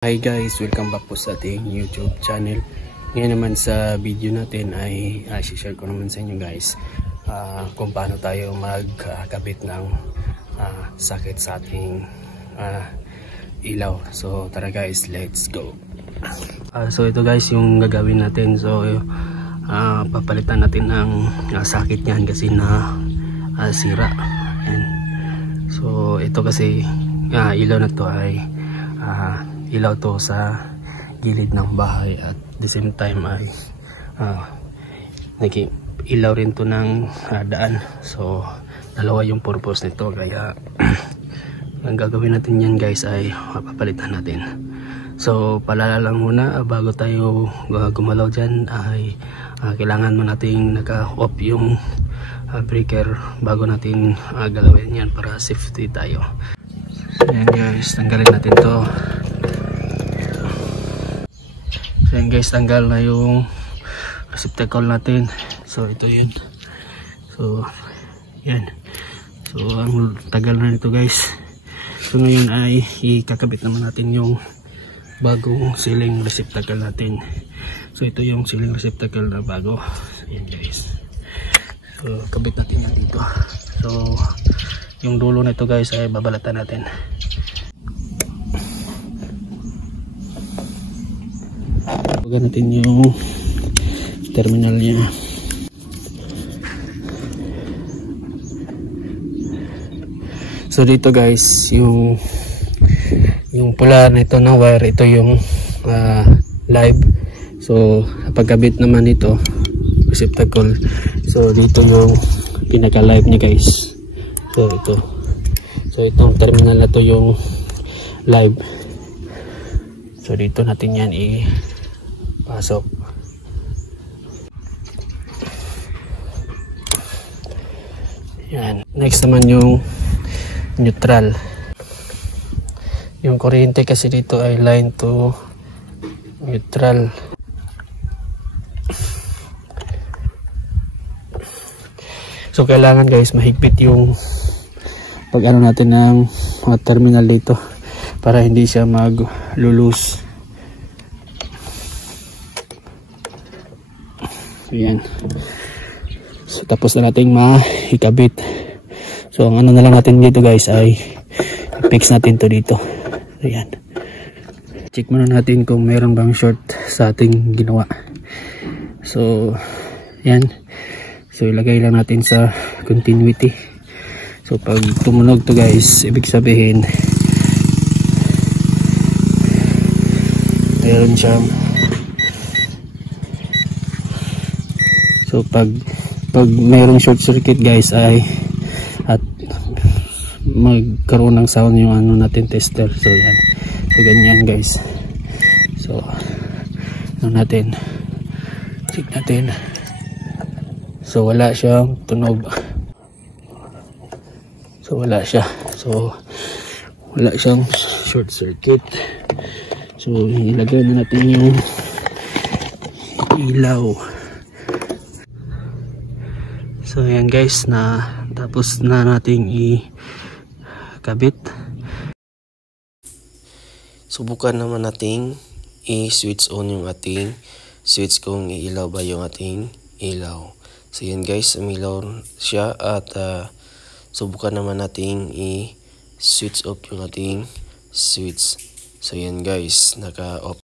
Hi guys, welcome back po sa ating YouTube channel. Ngayon naman sa video natin ay share ko naman sa inyo guys kung paano tayo magkabit ng sakit sa ating ilaw. So tara guys, let's go. So ito guys yung gagawin natin. So papalitan natin ng sakit niyan kasi na sira. Ayan. So ito kasi ilaw na to ay ilaw to sa gilid ng bahay at the same time ay ilaw rin to ng daan. So dalawa yung purpose nito, kaya ang gagawin natin yan guys ay papalitan natin. So palala lang muna bago tayo gumalaw dyan ay kailangan mo nating naka-off yung breaker bago natin galawin yan para safety tayo. So yan guys, tanggalin natin to. So yan guys, tanggal na yung receptacle natin. So ito yun. So yan. So ang tagal na nito guys. So ngayon ay ikakabit naman natin yung bagong ceiling receptacle natin. So ito yung ceiling receptacle na bago. So yan guys. So kabit natin yan dito. So yung dulo nito guys ay babalatan natin. Huwag natin yung terminal niya. So dito guys, yung pula nito ng wire, ito yung live. So pagkabit naman ito receptacle, so dito yung pinaka live niya guys. So ito, so itong terminal na to yung live. So dito natin yan pasok. Yan. Next naman yung neutral. Yung kuryente kasi dito ay line to neutral. So kailangan guys mahigpit yung pag ano natin ng terminal dito para hindi siya maglulus. Ayan. So tapos na nating maikabit. So ang ano na lang natin dito guys ay fix natin to dito. Ayan. Check muna natin kung meron bang short sa ating ginawa. So ayan. So ilagay lang natin sa continuity. So pag tumunog to guys, ibig sabihin meron siyang. So pag mayroong short circuit guys ay at magkaroon ng sound yung ano natin tester. So yan. So ganyan guys. So ano natin, check natin. So wala siyang tunog. So wala siya. So wala siyang short circuit. So ilagay na natin yung ilaw. So yan guys, na tapos na nating ikabit. Subukan naman nating i-switch on yung ating switch kung iilaw ba yung ating ilaw. So yan guys, umilaw siya at subukan naman nating i-switch off yung ating switch. So yan guys, naka-off